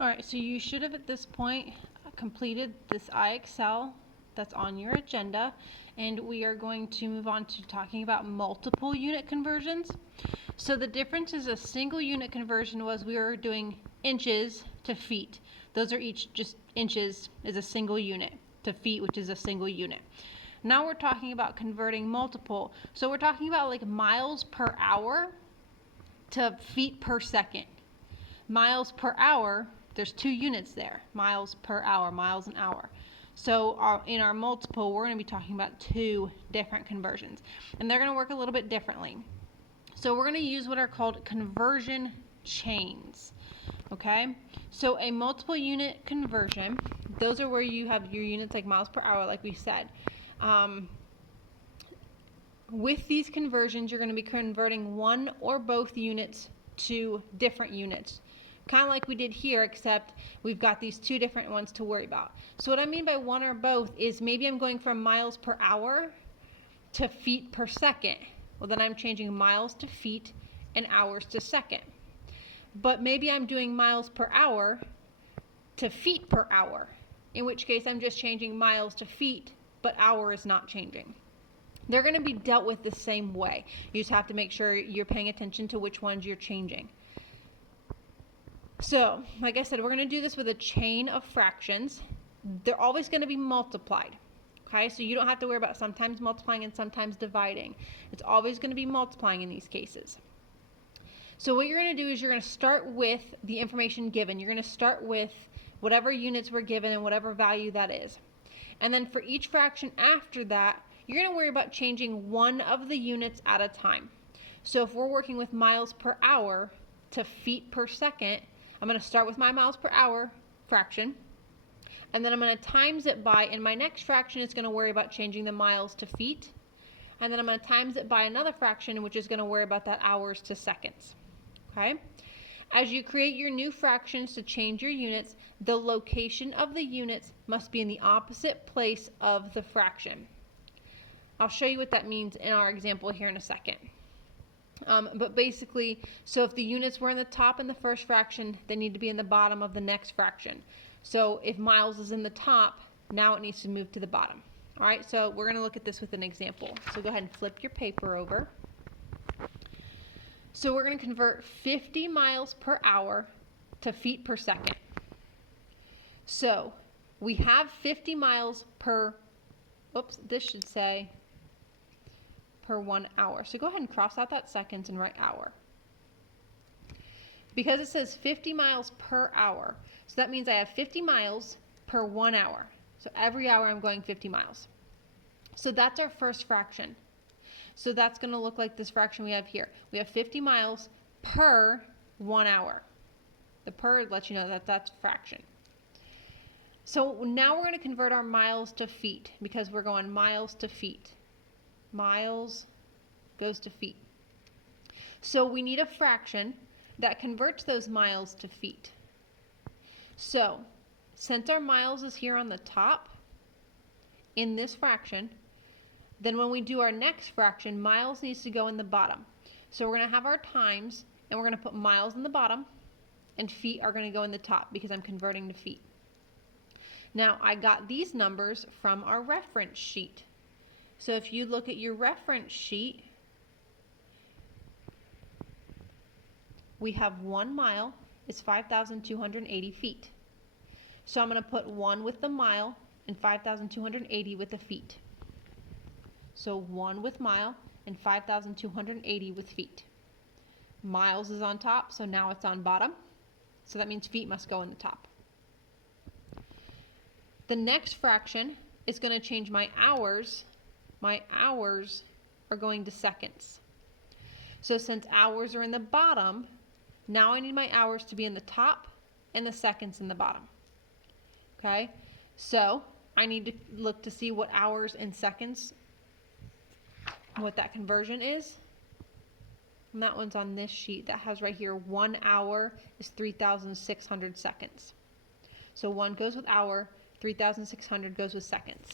All right, so you should have at this point completed this IXL that's on your agenda, and we are going to move on to talking about multiple unit conversions. So the difference is a single unit conversion was we were doing inches to feet. Those are each just inches is a single unit to feet, which is a single unit. Now we're talking about converting multiple. So we're talking about like miles per hour to feet per second. Miles per hour, there's two units there, miles per hour, miles an hour. So in our multiple, we're going to be talking about two different conversions, and they're going to work a little bit differently. So we're going to use what are called conversion chains. Okay, so a multiple unit conversion, those are where you have your units like miles per hour, like we said. With these conversions, you're going to be converting one or both units to different units. Kind of like we did here, except we've got these two different ones to worry about. So what I mean by one or both is maybe I'm going from miles per hour to feet per second. Well, then I'm changing miles to feet and hours to second. But maybe I'm doing miles per hour to feet per hour, in which case I'm just changing miles to feet, but hour is not changing. They're going to be dealt with the same way. You just have to make sure you're paying attention to which ones you're changing. So, like I said, we're going to do this with a chain of fractions. They're always going to be multiplied. Okay, so you don't have to worry about sometimes multiplying and sometimes dividing. It's always going to be multiplying in these cases. So what you're going to do is you're going to start with the information given. You're going to start with whatever units were given and whatever value that is. And then for each fraction after that, you're going to worry about changing one of the units at a time. So if we're working with miles per hour to feet per second, I'm going to start with my miles per hour fraction, and then I'm going to times it by, in my next fraction, it's going to worry about changing the miles to feet, and then I'm going to times it by another fraction, which is going to worry about that hours to seconds. Okay? As you create your new fractions to change your units, the location of the units must be in the opposite place of the fraction. I'll show you what that means in our example here in a second. But basically, so if the units were in the top in the first fraction, they need to be in the bottom of the next fraction. So if miles is in the top, now it needs to move to the bottom. All right, so we're going to look at this with an example. So go ahead and flip your paper over. So we're going to convert 50 miles per hour to feet per second. So we have 50 miles per, this should say per 1 hour. So go ahead and cross out that seconds and write hour. Because it says 50 miles per hour, so that means I have 50 miles per 1 hour. So every hour I'm going 50 miles. So that's our first fraction. So that's going to look like this fraction we have here. We have 50 miles per 1 hour. The per lets you know that that's fraction. So now we're going to convert our miles to feet because we're going miles to feet. Miles goes to feet. So we need a fraction that converts those miles to feet. So since our miles is here on the top in this fraction, then when we do our next fraction, miles needs to go in the bottom. So we're going to have our times, and we're going to put miles in the bottom, and feet are going to go in the top because I'm converting to feet. Now I got these numbers from our reference sheet. So if you look at your reference sheet, we have 1 mile is 5,280 feet. So I'm going to put 1 with the mile and 5,280 with the feet. So 1 with mile and 5,280 with feet. Miles is on top, so now it's on bottom. So that means feet must go in the top. The next fraction is going to change my hours. My hours are going to seconds. So since hours are in the bottom, now I need my hours to be in the top and the seconds in the bottom. Okay, so I need to look to see what hours and seconds, what that conversion is. And that one's on this sheet that has right here 1 hour is 3,600 seconds. So 1 goes with hour, 3,600 goes with seconds.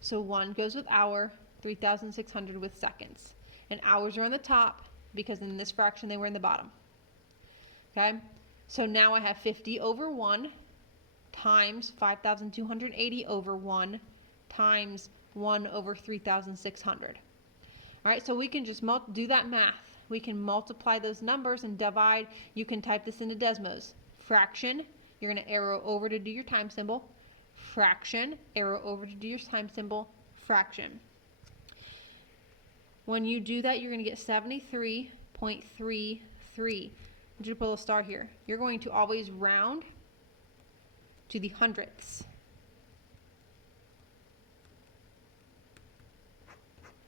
So 1 goes with hour, 3,600 with seconds. And hours are on the top because in this fraction they were in the bottom. Okay? So now I have 50 over 1 times 5,280 over 1 times 1 over 3,600. All right, so we can just do that math. We can multiply those numbers and divide. You can type this into Desmos. Fraction, you're going to arrow over to do your time symbol. Fraction, arrow over to do your time symbol. Fraction. When you do that, you're going to get 73.33. I'm just put a little star here. You're going to always round to the hundredths,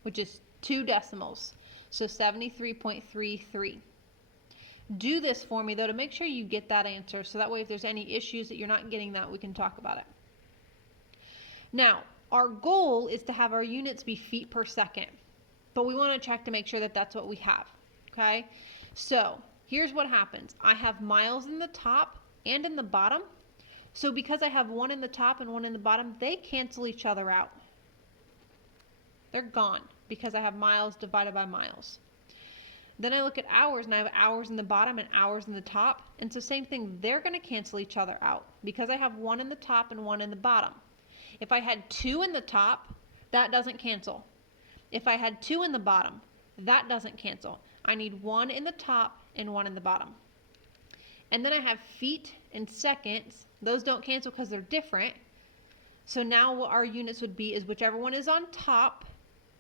which is 2 decimals. So 73.33. Do this for me though to make sure you get that answer, so that way if there's any issues that you're not getting that, we can talk about it. Now, our goal is to have our units be feet per second, but we want to check to make sure that that's what we have. Okay, so here's what happens. I have miles in the top and in the bottom. So because I have one in the top and one in the bottom, they cancel each other out. They're gone because I have miles divided by miles. Then I look at hours and I have hours in the bottom and hours in the top. And so same thing, they're going to cancel each other out because I have one in the top and one in the bottom. If I had 2 in the top, that doesn't cancel. If I had 2 in the bottom, that doesn't cancel. I need 1 in the top and 1 in the bottom. And then I have feet and seconds. Those don't cancel because they're different. So now what our units would be is whichever one is on top,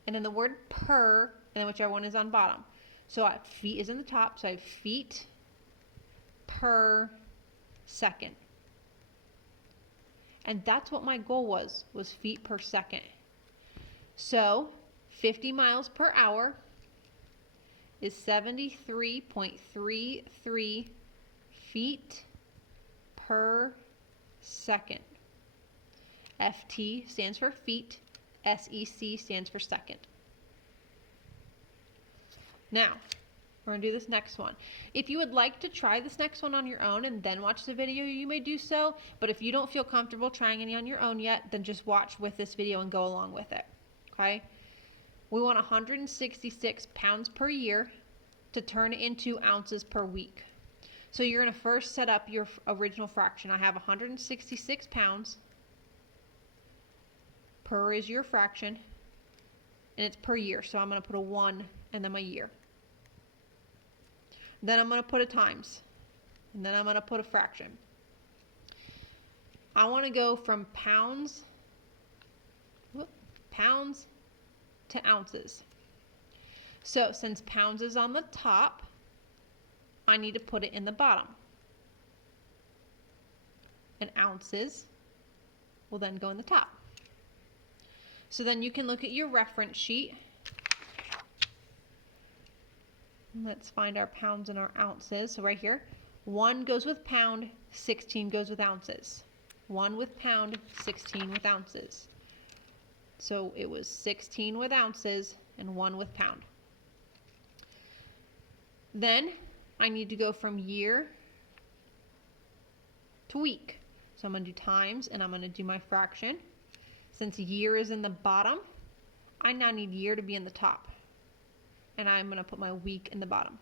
and then the word per, and then whichever one is on bottom. So feet is in the top, so I have feet per second. And that's what my goal was feet per second. So 50 miles per hour is 73.33 feet per second. FT stands for feet, SEC stands for second. Now, we're going to do this next one. If you would like to try this next one on your own and then watch the video, you may do so. But if you don't feel comfortable trying any on your own yet, then just watch with this video and go along with it. Okay? We want 166 pounds per year to turn into ounces per week. So you're going to first set up your original fraction. I have 166 pounds. Per is your fraction. And it's per year. So I'm going to put a 1 and then my year. Then I'm going to put a times. And then I'm going to put a fraction. I want to go from pounds to ounces. So since pounds is on the top, I need to put it in the bottom. And ounces will then go in the top. So then you can look at your reference sheet. Let's find our pounds and our ounces. So right here, 1 goes with pound, 16 goes with ounces. 1 with pound, 16 with ounces. So it was 16 with ounces and 1 with pound. Then I need to go from year to week. So I'm going to do times and I'm going to do my fraction. Since year is in the bottom, I now need year to be in the top. And I'm going to put my week in the bottom.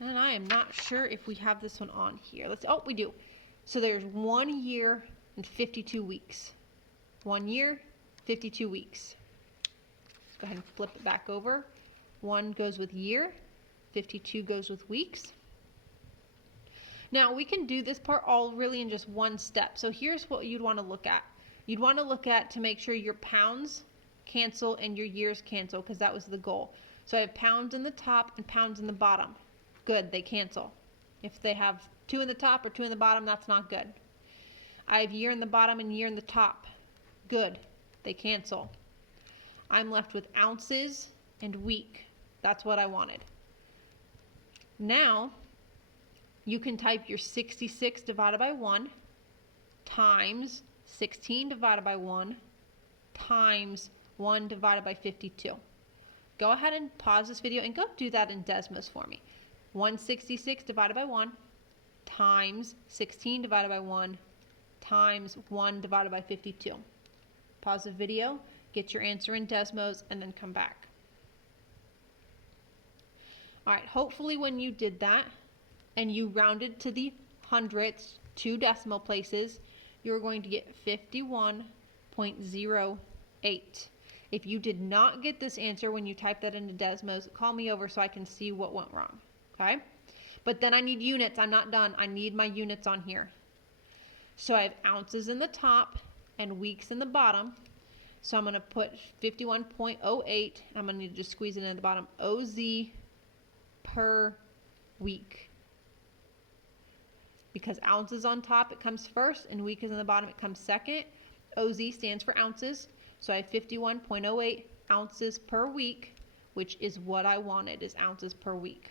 And I am not sure if we have this one on here. Oh, we do. So there's 1 year and 52 weeks. 1 year, 52 weeks. Let's go ahead and flip it back over. 1 goes with year, 52 goes with weeks. Now we can do this part all really in just one step. So here's what you'd want to look at. You'd want to look at to make sure your pounds cancel and your years cancel, because that was the goal. So I have pounds in the top and pounds in the bottom. Good, they cancel. If they have 2 in the top or 2 in the bottom, that's not good. I have year in the bottom and year in the top. Good, they cancel. I'm left with ounces and week. That's what I wanted. Now, you can type your 66 divided by 1 times 16 divided by 1 times 1 divided by 52. Go ahead and pause this video and go do that in Desmos for me. 166 divided by 1 times 16 divided by 1 times 1 divided by 52. Pause the video, get your answer in Desmos, and then come back. All right, hopefully when you did that and you rounded to the hundredths, 2 decimal places, you're going to get 51.08. If you did not get this answer when you type that into Desmos, call me over so I can see what went wrong, okay? But then I need units. I'm not done. I need my units on here. So I have ounces in the top and weeks in the bottom. So I'm going to put 51.08. I'm going to need to just squeeze it in at the bottom. OZ per week. Because ounces on top, it comes first, and week is in the bottom, it comes second. OZ stands for ounces. So I have 51.08 ounces per week, which is what I wanted, is ounces per week.